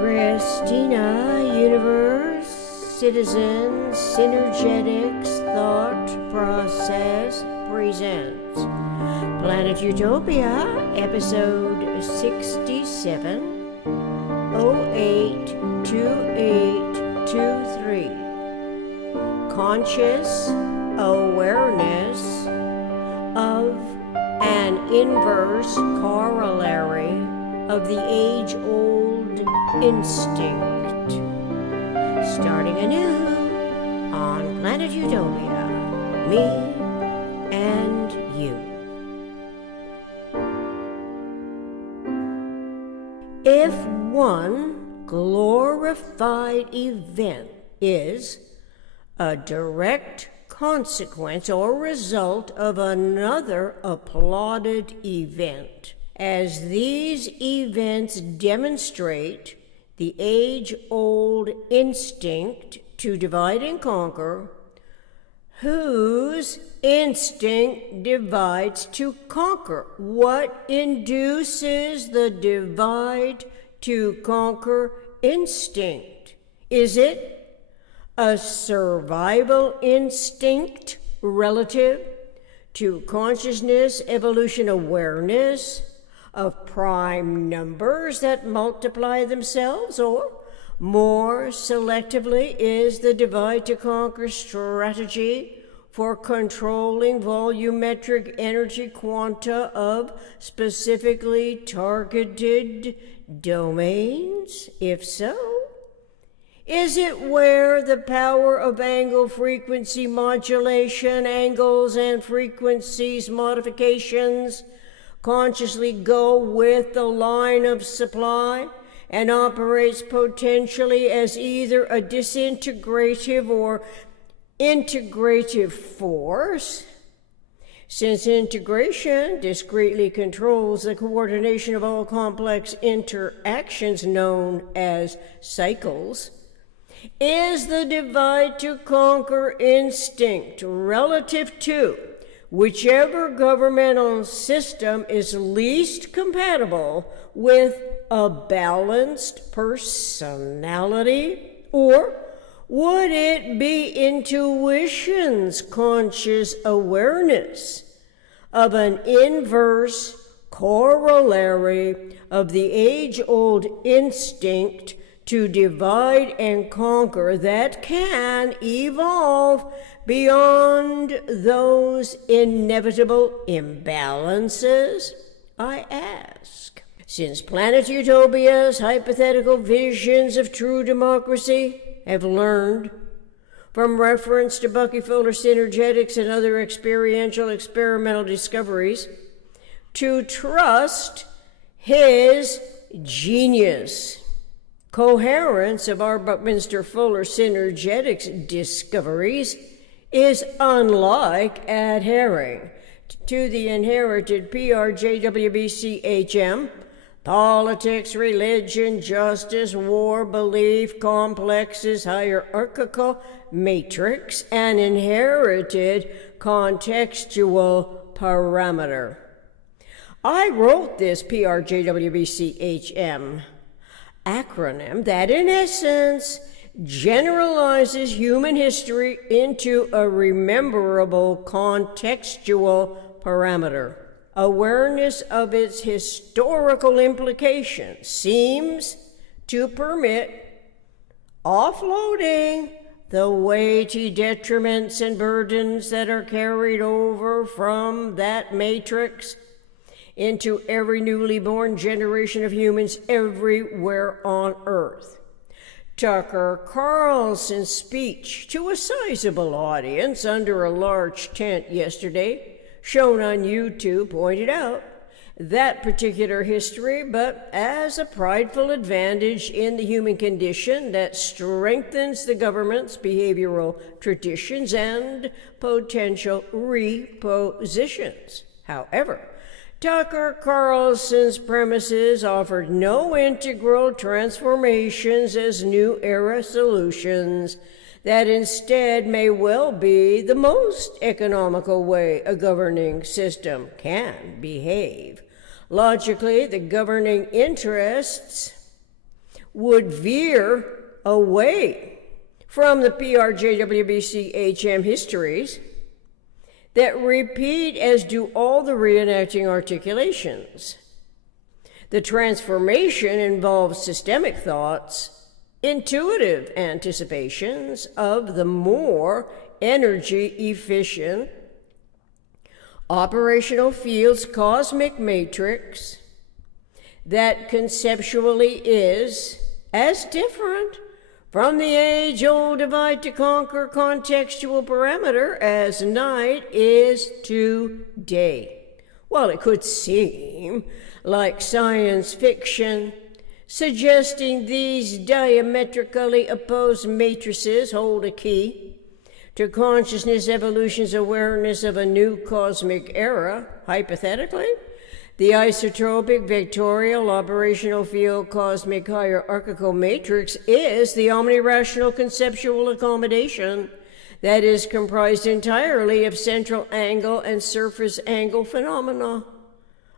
Christina, Universe, Citizen, Synergetics, Thought Process presents Planet Utopia, episode 67, 082823. Conscious awareness of an inverse corollary of the age-old instinct. Starting anew on Planet Utopia, me and you. If one glorified event is a direct consequence or result of another applauded event, as these events demonstrate the age-old instinct to divide and conquer, whose instinct divides to conquer? What induces the divide to conquer instinct? Is it a survival instinct relative to consciousness, evolution, awareness of prime numbers that multiply themselves, or more selectively is the divide to conquer strategy for controlling volumetric energy quanta of specifically targeted domains? If so, is it where the power of angle frequency modulation, angles and frequencies modifications consciously go with the line of supply and operates potentially as either a disintegrative or integrative force? Since integration discretely controls the coordination of all complex interactions known as cycles, is the divide to conquer instinct relative to whichever governmental system is least compatible with a balanced personality? Or would it be intuition's conscious awareness of an inverse corollary of the age-old instinct to divide and conquer that can evolve beyond those inevitable imbalances? I ask. Since Planet Utopia's hypothetical visions of true democracy have learned, from reference to Bucky Fuller synergetics and other experimental discoveries, to trust his genius. Coherence of our Buckminster Fuller synergetics discoveries is unlike adhering to the inherited PRJWBCHM, politics, religion, justice, war, belief, complexes, hierarchical matrix, and inherited contextual parameter. I wrote this PRJWBCHM acronym that in essence generalizes human history into a rememberable contextual parameter. Awareness of its historical implications seems to permit offloading the weighty detriments and burdens that are carried over from that matrix into every newly born generation of humans everywhere on Earth. Tucker Carlson's speech to a sizable audience under a large tent yesterday, shown on YouTube, pointed out that particular history, but as a prideful advantage in the human condition that strengthens the government's behavioral traditions and potential repositions. However, Tucker Carlson's premises offered no integral transformations as new era solutions that instead may well be the most economical way a governing system can behave. Logically, the governing interests would veer away from the PRJWBCHM histories that repeat, as do all the reenacting articulations. The transformation involves systemic thoughts, intuitive anticipations of the more energy efficient operational field's cosmic matrix that conceptually is as different from the age-old divide to conquer contextual parameter as night is to day. While it could seem like science fiction, suggesting these diametrically opposed matrices hold a key to consciousness evolution's awareness of a new cosmic era, hypothetically, the isotropic vectorial operational field cosmic hierarchical matrix is the omnirational conceptual accommodation that is comprised entirely of central angle and surface angle phenomena.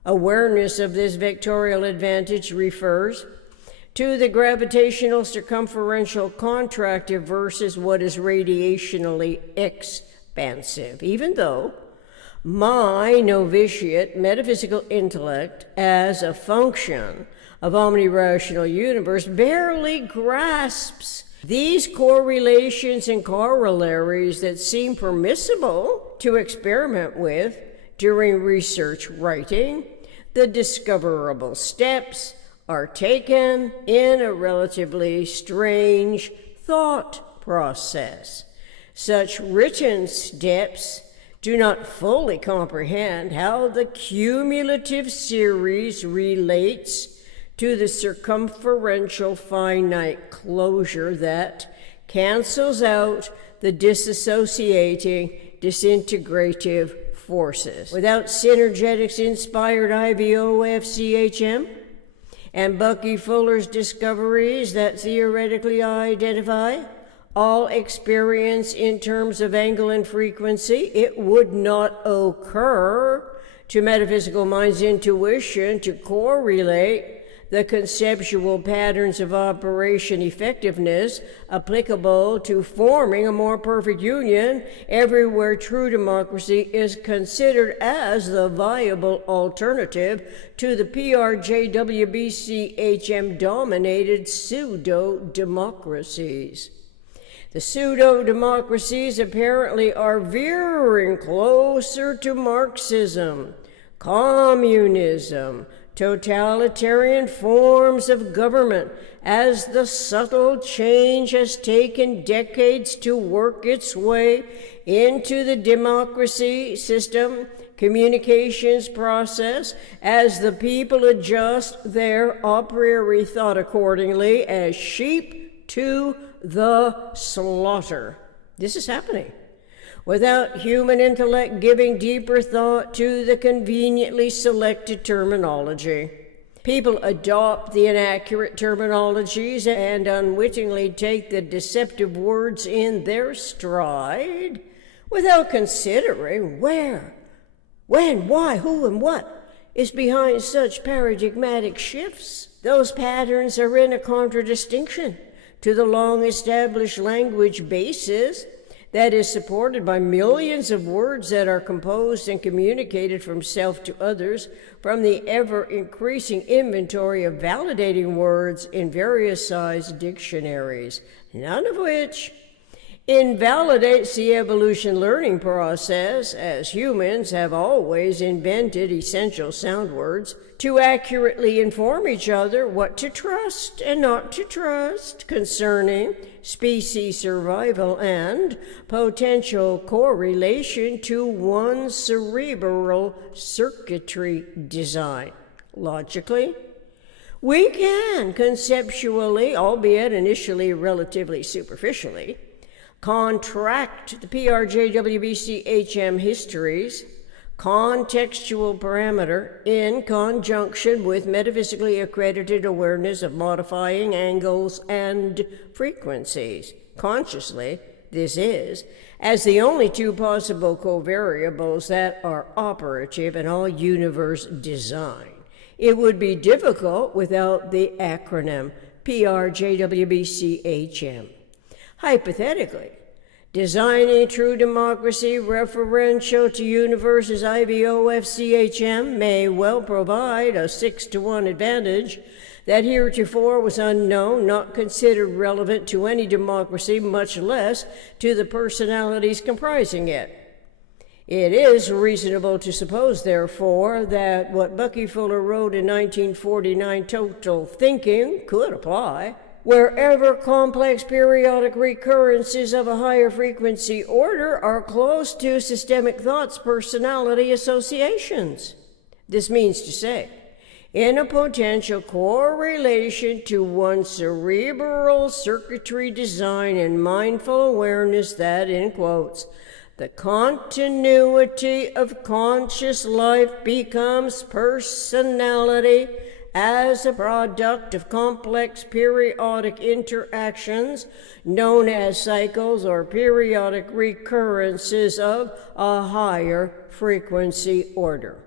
Awareness of this vectorial advantage refers to the gravitational circumferential contractive versus what is radiationally expansive, even though my novitiate metaphysical intellect as a function of omnirational universe barely grasps these correlations and corollaries that seem permissible to experiment with during research writing. The discoverable steps are taken in a relatively strange thought process. Such written steps do not fully comprehend how the cumulative series relates to the circumferential finite closure that cancels out the disassociating disintegrative forces. Without synergetics inspired IVOFCHM and Bucky Fuller's discoveries that theoretically identify all experience in terms of angle and frequency, it would not occur to metaphysical mind's intuition to correlate the conceptual patterns of operation effectiveness applicable to forming a more perfect union everywhere true democracy is considered as the viable alternative to the PRJWBCHM-dominated pseudo-democracies. The pseudo-democracies apparently are veering closer to Marxism, communism, totalitarian forms of government, as the subtle change has taken decades to work its way into the democracy system communications process, as the people adjust their a priori thought accordingly as sheep to the slaughter. This is happening without human intellect giving deeper thought to the conveniently selected terminology. People adopt the inaccurate terminologies and unwittingly take the deceptive words in their stride without considering where, when, why, who, and what is behind such paradigmatic shifts. Those patterns are in a contradistinction to the long-established language basis that is supported by millions of words that are composed and communicated from self to others from the ever-increasing inventory of validating words in various sized dictionaries, none of which invalidates the evolution learning process, as humans have always invented essential sound words to accurately inform each other what to trust and not to trust concerning species survival and potential correlation to one's cerebral circuitry design. Logically, we can conceptually, albeit initially relatively superficially, contract the PRJWBCHM histories contextual parameter in conjunction with metaphysically accredited awareness of modifying angles and frequencies. Consciously, this is, as the only two possible covariables that are operative in all universe design. It would be difficult without the acronym PRJWBCHM. Hypothetically, designing true democracy referential to universe's IVOFCHM may well provide a 6-to-1 advantage that heretofore was unknown, not considered relevant to any democracy, much less to the personalities comprising it. It is reasonable to suppose, therefore, that what Bucky Fuller wrote in 1949, Total Thinking, could apply wherever complex periodic recurrences of a higher frequency order are close to systemic thought's personality associations. This means to say, in a potential correlation to one's cerebral circuitry design and mindful awareness that, in quotes, the continuity of conscious life becomes personality as a product of complex periodic interactions known as cycles or periodic recurrences of a higher frequency order.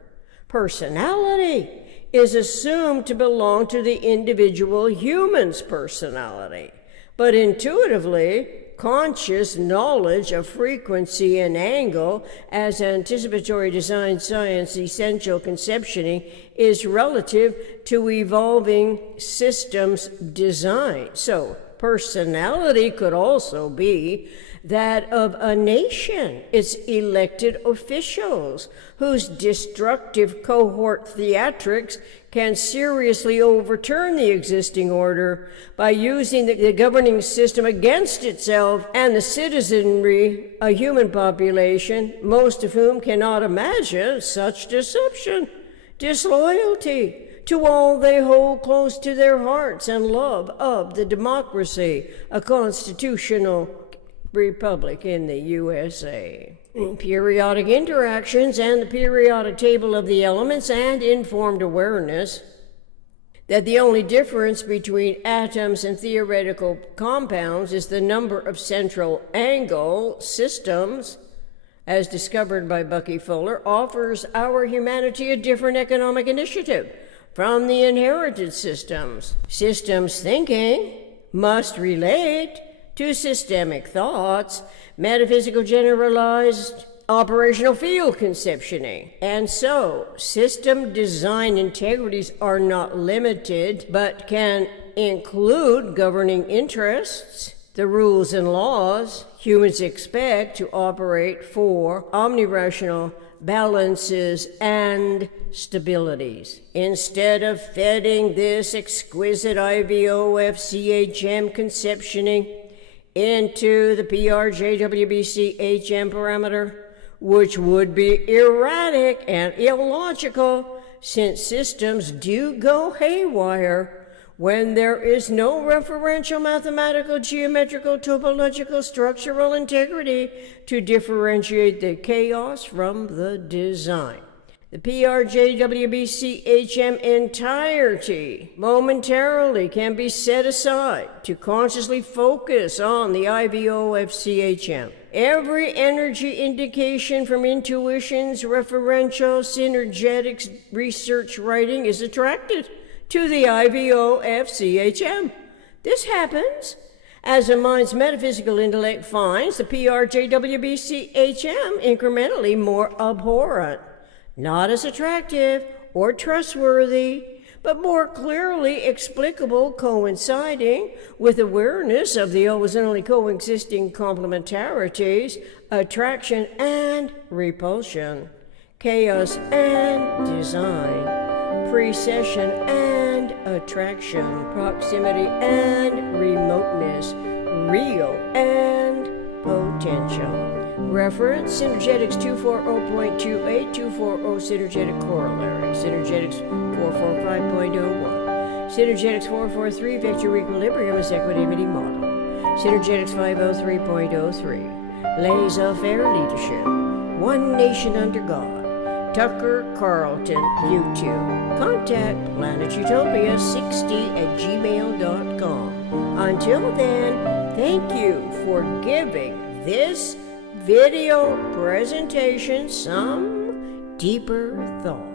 Personality is assumed to belong to the individual human's personality, but intuitively, conscious knowledge of frequency and angle as anticipatory design science essential conceptioning is relative to evolving systems design. So personality could also be that of a nation, its elected officials, whose destructive cohort theatrics can seriously overturn the existing order by using the governing system against itself and the citizenry, a human population, most of whom cannot imagine such deception, disloyalty to all they hold close to their hearts, and love of the democracy, a constitutional republic in the USA. Periodic interactions and the periodic table of the elements and informed awareness that the only difference between atoms and theoretical compounds is the number of central angle systems, as discovered by Bucky Fuller, offers our humanity a different economic initiative from the inherited systems. Systems thinking must relate to systemic thoughts, metaphysical generalized operational field conceptioning. And so, system design integrities are not limited, but can include governing interests, the rules and laws humans expect to operate for omnirational balances and stabilities. Instead of fitting this exquisite IVOFCHM conceptioning into the PRJWBCHM parameter, which would be erratic and illogical, since systems do go haywire when there is no referential mathematical, geometrical, topological, structural integrity to differentiate the chaos from the design. The PRJWBCHM entirety momentarily can be set aside to consciously focus on the IVOFCHM. Every energy indication from intuition's referential synergetics research writing is attracted to the IVOFCHM. This happens as a mind's metaphysical intellect finds the PRJWBCHM incrementally more abhorrent, not as attractive or trustworthy, but more clearly explicable, coinciding with awareness of the always and only coexisting complementarities, attraction and repulsion, chaos and design, precession and attraction, proximity and remoteness, real and potential. Reference Synergetics 240.28, 240 Synergetic Corollary, Synergetics 445.01, Synergetics 443 Vector Equilibrium is Equanimity Model, Synergetics 503.03, Laissez-faire Leadership, One Nation Under God, Tucker Carlton, YouTube. Contact planetutopia60@gmail.com. Until then, thank you for giving this video presentation some deeper thought.